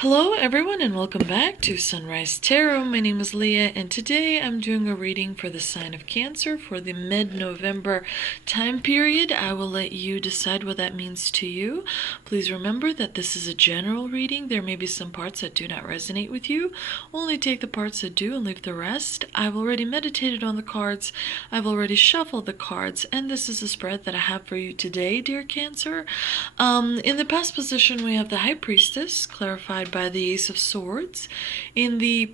Hello everyone and welcome back to Sunrise Tarot. My name is Leah and today I'm doing a reading for the sign of Cancer for the mid-November time period. I will let you decide what that means to you. Please remember that this is a general reading. There may be some parts that do not resonate with you. Only take the parts that do and leave the rest. I've already meditated on the cards. I've already shuffled the cards, and this is the spread that I have for you today, dear Cancer. In the past position we have the High Priestess, clarified by the Ace of Swords. In the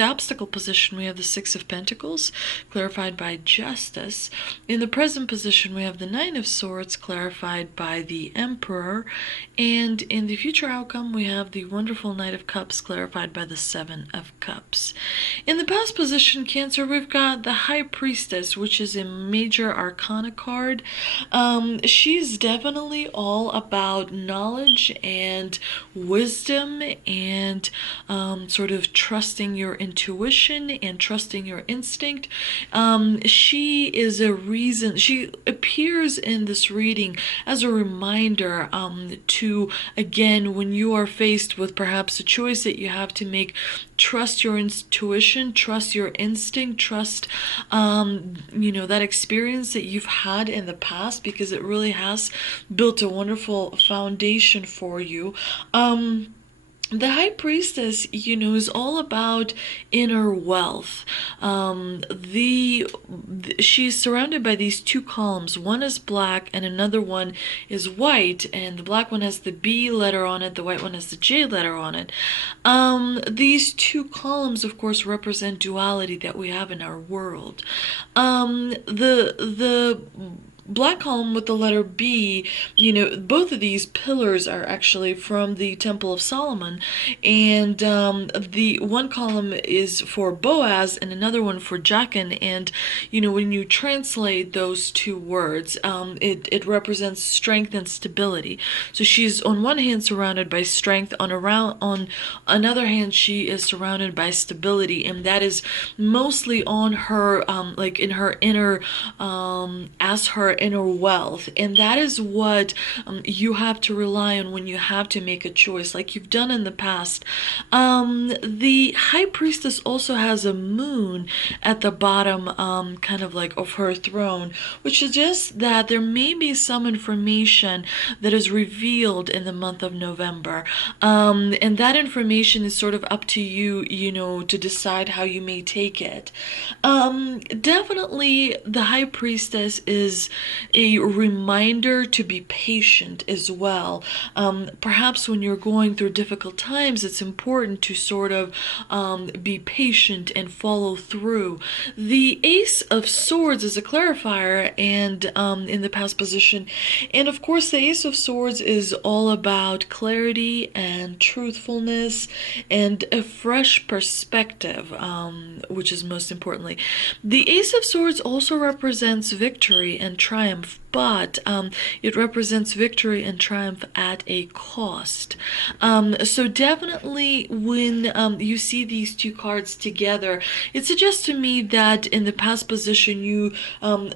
obstacle position we have the Six of Pentacles, clarified by Justice. In the present position we have the Nine of Swords, clarified by the Emperor. And in the future outcome we have the wonderful Knight of Cups, clarified by the Seven of Cups. In the past position, Cancer, we've got the High Priestess, which is a major arcana card. She's definitely all about knowledge and wisdom and sort of trusting your intuition and trusting your instinct. She is a reason, she appears in this reading as a reminder to, again, when you are faced with perhaps a choice that you have to make, trust your intuition, trust your instinct, trust that experience that you've had in the past, because it really has built a wonderful foundation for you. The High Priestess, is all about inner wealth. She's surrounded by these two columns. One is black and another one is white, and the black one has the B letter on it, the white one has the J letter on it. These two columns, of course, represent duality that we have in our world. The black column with the letter B, both of these pillars are actually from the Temple of Solomon, and the one column is for Boaz and another one for Jachin, and when you translate those two words, it represents strength and stability. So she's on one hand surrounded by strength, on another hand she is surrounded by stability, and that is mostly on her like in her inner as her inner wealth. And that is what you have to rely on when you have to make a choice, like you've done in the past. The High Priestess also has a moon at the bottom, kind of like of her throne, which suggests that there may be some information that is revealed in the month of November. And that information is sort of up to you, to decide how you may take it. Definitely the High Priestess is a reminder to be patient as well. Perhaps when you're going through difficult times, it's important to sort of be patient and follow through. The Ace of Swords is a clarifier and in the past position, and of course the Ace of Swords is all about clarity and truthfulness and a fresh perspective, which is most importantly. The Ace of Swords also represents victory and triumph, but it represents victory and triumph at a cost. So definitely when you see these two cards together, it suggests to me that in the past position you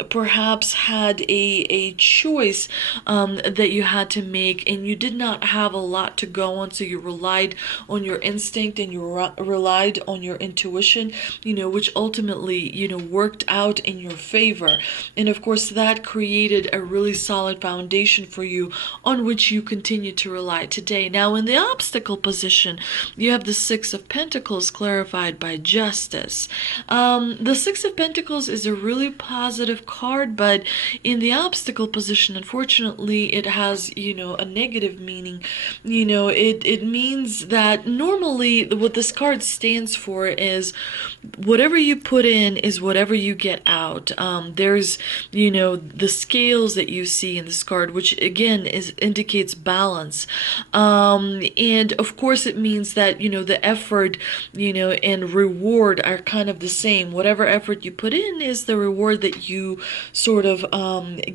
perhaps had a choice that you had to make, and you did not have a lot to go on, so you relied on your instinct and you relied on your intuition, which ultimately, worked out in your favor. And of course that created a really solid foundation for you on which you continue to rely today. Now in the obstacle position, you have the Six of Pentacles, clarified by Justice. The Six of Pentacles is a really positive card, but in the obstacle position, unfortunately, it has, a negative meaning. It means that normally what this card stands for is whatever you put in is whatever you get out. There's, the scales that you see in this card, which again indicates balance. And of course it means that, the effort, and reward are kind of the same. Whatever effort you put in is the reward that you sort of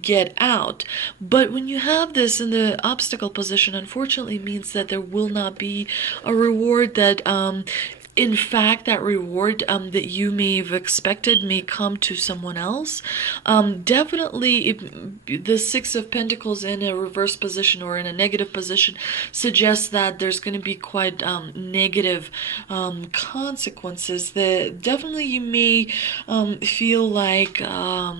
get out. But when you have this in the obstacle position, unfortunately means that there will not be a reward that in fact, that reward that you may have expected may come to someone else. Definitely, if the Six of Pentacles in a reverse position or in a negative position suggests that there's going to be quite negative consequences. That definitely you may feel like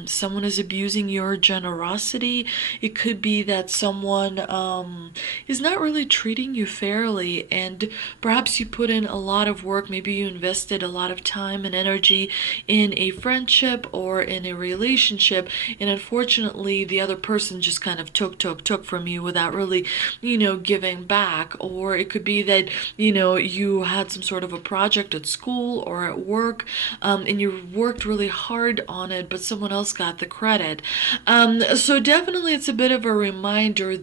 someone is abusing your generosity. It could be that someone is not really treating you fairly, and perhaps you put in a lot of work. Maybe you invested a lot of time and energy in a friendship or in a relationship, and unfortunately the other person just kind of took from you without really, giving back. Or it could be that, you had some sort of a project at school or at work, and you worked really hard on it, but someone else got the credit. So definitely it's a bit of a reminder,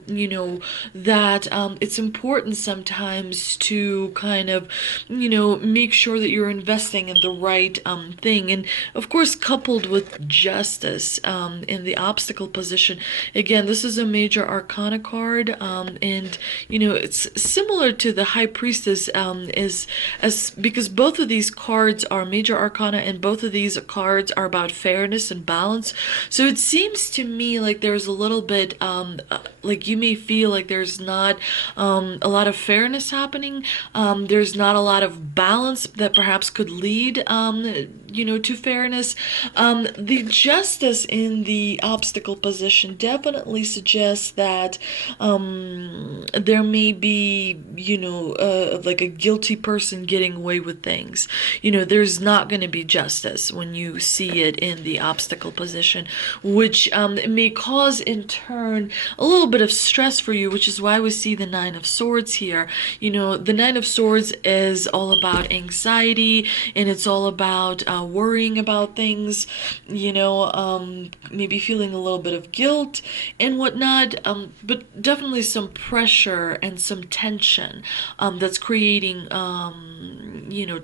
that it's important sometimes to kind of, make sure that you're investing in the right thing. And of course, coupled with justice in the obstacle position, again, this is a major arcana card, and it's similar to the High Priestess, is as because both of these cards are major arcana, and both of these cards are about fairness and balance. So it seems to me like there's a little bit like you may feel like there's not a lot of fairness happening. There's not a lot of balance that perhaps could lead to fairness. The justice in the obstacle position definitely suggests that there may be, like a guilty person getting away with things. There's not going to be justice when you see it in the obstacle position, which may cause in turn a little bit of stress for you, which is why we see the Nine of Swords here. The Nine of Swords is all about anxiety, and it's all about worrying about things, maybe feeling a little bit of guilt and whatnot, but definitely some pressure and some tension that's creating,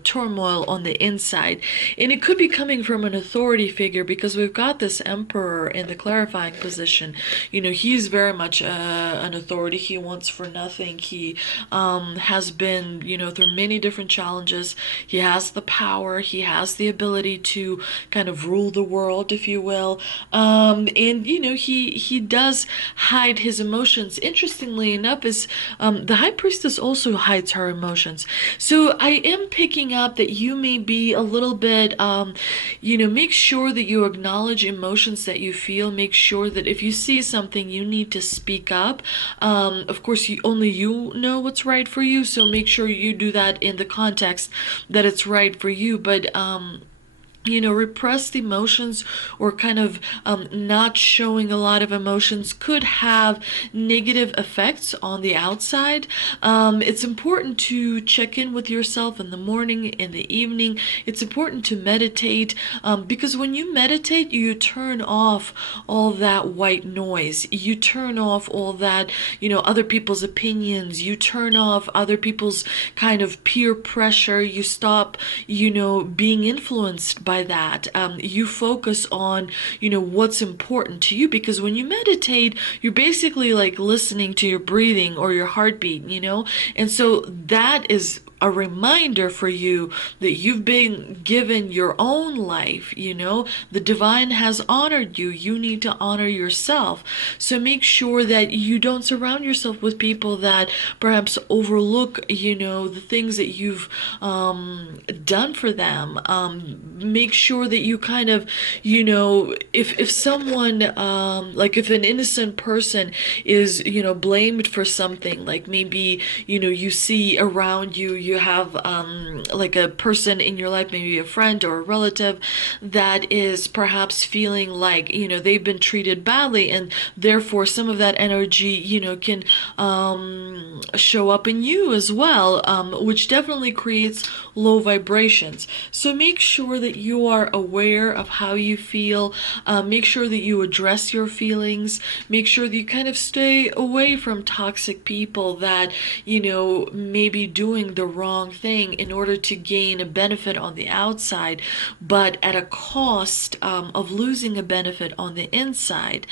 turmoil on the inside. And it could be coming from an authority figure, because we've got this Emperor in the clarifying position. He's very much an authority. He wants for nothing. He has been, through many different challenges. He has the power. He has the ability to kind of rule the world, if you will. And, he does hide his emotions. Interestingly enough, is the High Priestess also hides her emotions. So I am picking up that you may be a little bit, make sure that you acknowledge emotions that you feel. Make sure that if you see something, you need to speak up. Of course, only you know what's right for you, so make sure you do that in the context that it's right for you. But repressed emotions or kind of not showing a lot of emotions could have negative effects on the outside. It's important to check in with yourself in the morning, in the evening. It's important to meditate, because when you meditate, you turn off all that white noise. You turn off all that, other people's opinions. You turn off other people's kind of peer pressure. You stop, being influenced by that. You focus on, what's important to you, because when you meditate, you're basically like listening to your breathing or your heartbeat, and so that is a reminder for you that you've been given your own life. The divine has honored you. You need to honor yourself. So make sure that you don't surround yourself with people that perhaps overlook, the things that you've done for them. Make sure that you kind of, if someone, like if an innocent person is, blamed for something, like maybe, you see around you have like a person in your life, maybe a friend or a relative, that is perhaps feeling like, they've been treated badly, and therefore some of that energy, can show up in you as well, which definitely creates low vibrations. So make sure that you are aware of how you feel. Make sure that you address your feelings. Make sure that you kind of stay away from toxic people that, may be doing the wrong wrong thing in order to gain a benefit on the outside, but at a cost of losing a benefit on the inside.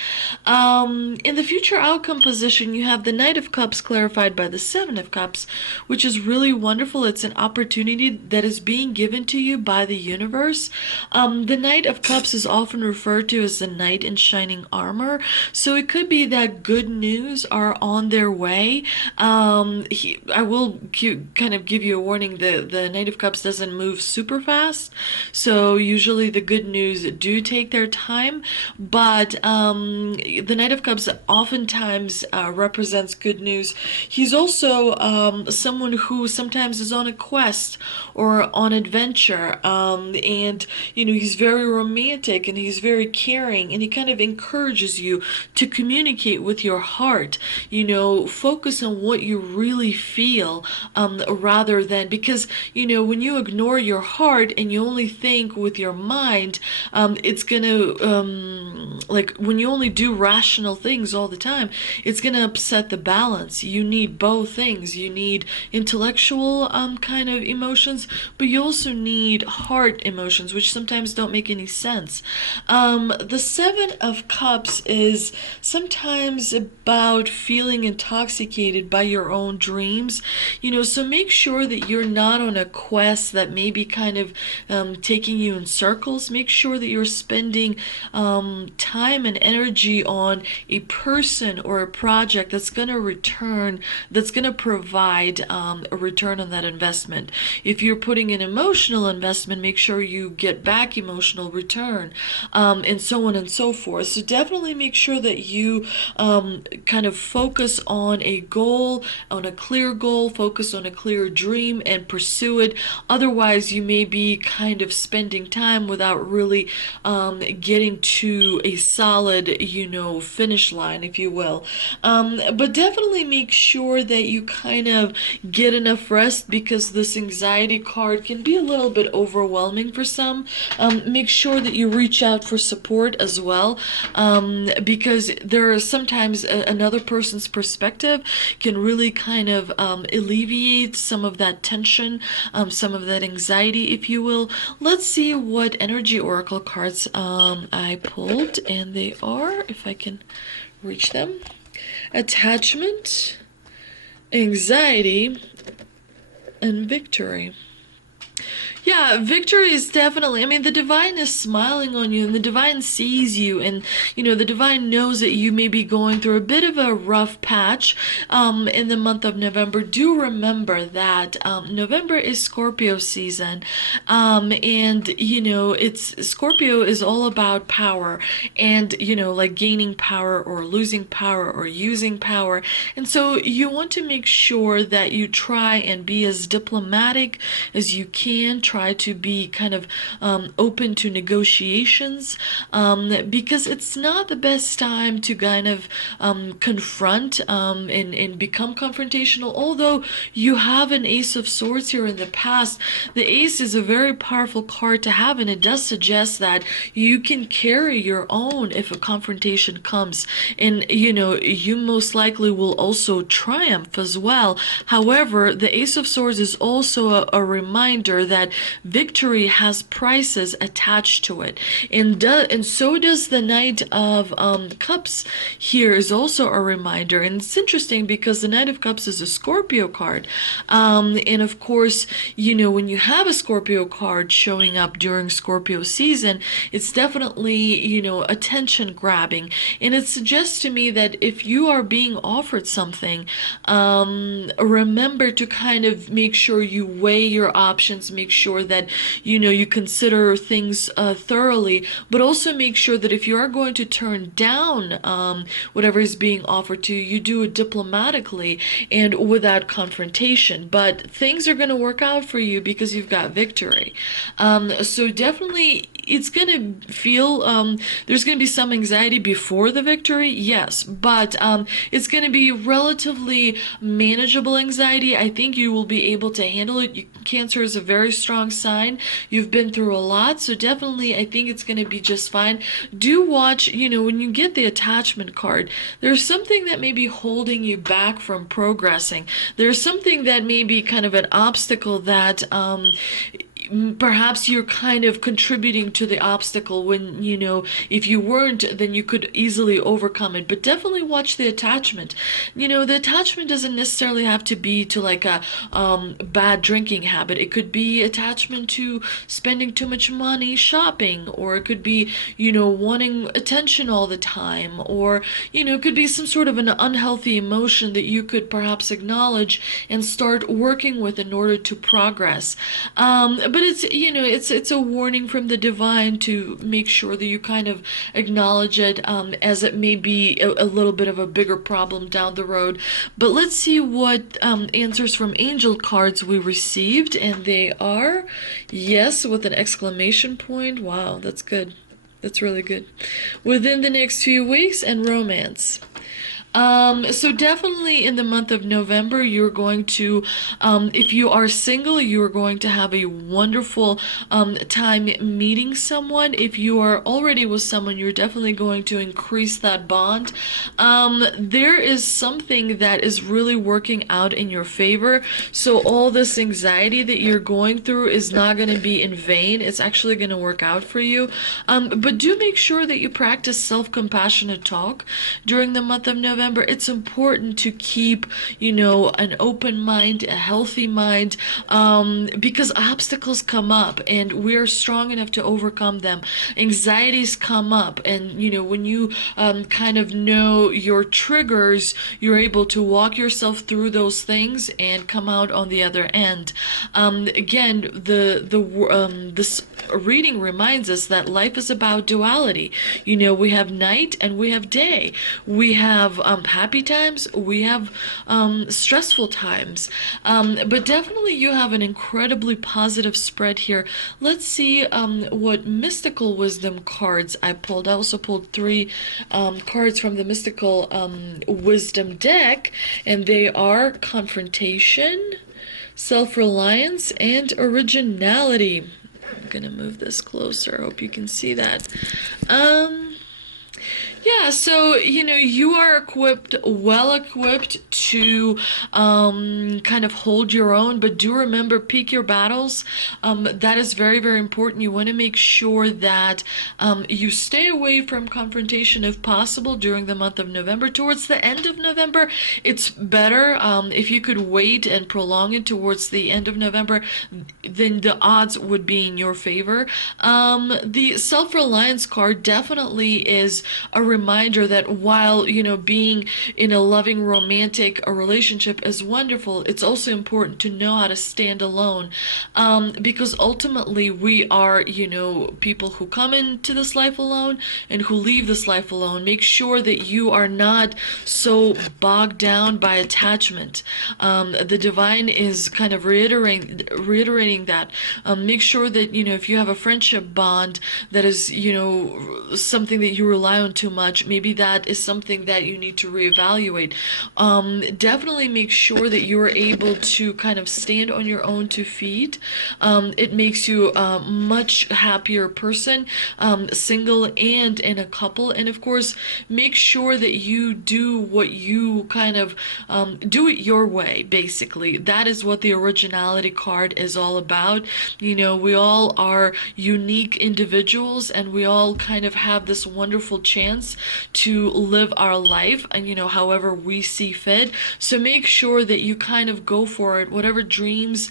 In the future outcome position, you have the Knight of Cups clarified by the Seven of Cups, which is really wonderful. It's an opportunity that is being given to you by the universe. The Knight of Cups is often referred to as the knight in shining armor, so it could be that good news are on their way. I will kind of give you a warning, the Knight of Cups doesn't move super fast, so usually the good news do take their time, but the Knight of Cups oftentimes represents good news. He's also someone who sometimes is on a quest or on adventure, and he's very romantic and he's very caring, and he kind of encourages you to communicate with your heart. Focus on what you really feel, rather than, because when you ignore your heart and you only think with your mind, it's gonna like when you only do rational things all the time, it's gonna upset the balance. You need both things. You need intellectual kind of emotions, but you also need heart emotions, which sometimes don't make any sense. The Seven of Cups is sometimes about feeling intoxicated by your own dreams, so make sure that you're not on a quest that may be kind of taking you in circles. Make sure that you're spending time and energy on a person or a project that's going to provide a return on that investment. If you're putting an emotional investment, make sure you get back emotional return, and so on and so forth. So definitely make sure that you kind of focus on a goal, on a clear goal, focus on a clear dream and pursue it. Otherwise, you may be kind of spending time without really getting to a solid, finish line, if you will. But definitely make sure that you kind of get enough rest, because this anxiety card can be a little bit overwhelming for some. Make sure that you reach out for support as well, because there are sometimes another person's perspective can really kind of alleviate some of that tension, some of that anxiety, if you will. Let's see what energy oracle cards I pulled, and they are, if I can reach them, attachment, anxiety, and victory. Yeah, victory is definitely, the divine is smiling on you, and the divine sees you, and, the divine knows that you may be going through a bit of a rough patch in the month of November. Do remember that November is Scorpio season, and, Scorpio is all about power, and, like gaining power or losing power or using power, and so you want to make sure that you try and be as diplomatic as you can. Try to be kind of open to negotiations, because it's not the best time to kind of confront and become confrontational. Although you have an Ace of Swords here in the past, the Ace is a very powerful card to have, and it does suggest that you can carry your own if a confrontation comes, and you most likely will also triumph as well. However, the Ace of Swords is also a reminder that victory has prices attached to it, and so does the Knight of Cups here is also a reminder. And it's interesting because the Knight of Cups is a Scorpio card, and of course, when you have a Scorpio card showing up during Scorpio season, it's definitely attention grabbing, and it suggests to me that if you are being offered something, remember to kind of make sure you weigh your options, make sure that you consider things thoroughly, but also make sure that if you are going to turn down whatever is being offered to you, you do it diplomatically and without confrontation. But things are going to work out for you because you've got victory. So definitely it's gonna feel there's gonna be some anxiety before the victory, yes, but it's gonna be relatively manageable anxiety. I think you will be able to handle it. Cancer is a very strong sign. You've been through a lot, so definitely I think it's gonna be just fine. Do watch, when you get the attachment card, there's something that may be holding you back from progressing. There's something that may be kind of an obstacle that perhaps you're kind of contributing to the obstacle when, if you weren't, then you could easily overcome it. But definitely watch the attachment. The attachment doesn't necessarily have to be to like a bad drinking habit. It could be attachment to spending too much money shopping, or it could be, wanting attention all the time, or, it could be some sort of an unhealthy emotion that you could perhaps acknowledge and start working with in order to progress. But it's a warning from the divine to make sure that you kind of acknowledge it, as it may be a little bit of a bigger problem down the road. But let's see what answers from angel cards we received, and they are yes with an exclamation point. Wow, that's good. That's really good. Within the next few weeks, and romance. So definitely in the month of November, you're going to, if you are single, you are going to have a wonderful time meeting someone. If you are already with someone, you're definitely going to increase that bond. There is something that is really working out in your favor. So all this anxiety that you're going through is not going to be in vain. It's actually going to work out for you. But do make sure that you practice self-compassionate talk during the month of November. It's important to keep, an open mind, a healthy mind, because obstacles come up and we're strong enough to overcome them. Anxieties come up, and, when you kind of know your triggers, you're able to walk yourself through those things and come out on the other end. Again, this reading reminds us that life is about duality. We have night and we have day. We have happy times, we have stressful times, but definitely you have an incredibly positive spread here. Let's see what mystical wisdom cards I pulled. I also pulled 3 cards from the mystical wisdom deck, and they are confrontation, self-reliance, and originality. I'm gonna move this closer. I hope you can see that. Yeah, so, you are well equipped to kind of hold your own, but do remember, pick your battles. That is very, very important. You want to make sure that you stay away from confrontation if possible during the month of November. Towards the end of November, it's better. If you could wait and prolong it towards the end of November, then the odds would be in your favor. The self-reliance card definitely is a reminder that while, being in a loving romantic relationship is wonderful, it's also important to know how to stand alone, because ultimately we are, people who come into this life alone and who leave this life alone. Make sure that you are not so bogged down by attachment. The divine is kind of reiterating that. Make sure that, if you have a friendship bond that is, something that you rely on too much, maybe that is something that you need to reevaluate. Definitely make sure that you're able to kind of stand on your own 2 feet. It makes you a much happier person, single and in a couple. And of course, make sure that you do what you kind of do it your way, basically. That is what the originality card is all about. We all are unique individuals, and we all kind of have this wonderful chance to live our life, and however we see fit. So make sure that you kind of go for it, whatever dreams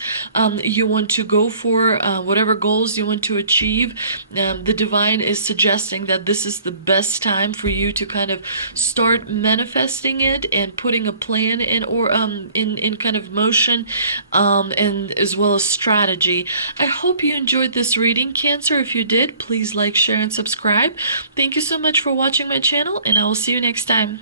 you want to go for, whatever goals you want to achieve. The divine is suggesting that this is the best time for you to kind of start manifesting it and putting a plan in, or in kind of motion, and as well as strategy. I hope you enjoyed this reading, Cancer. If you did, please like, share, and subscribe. Thank you so much for watching my channel, and I will see you next time.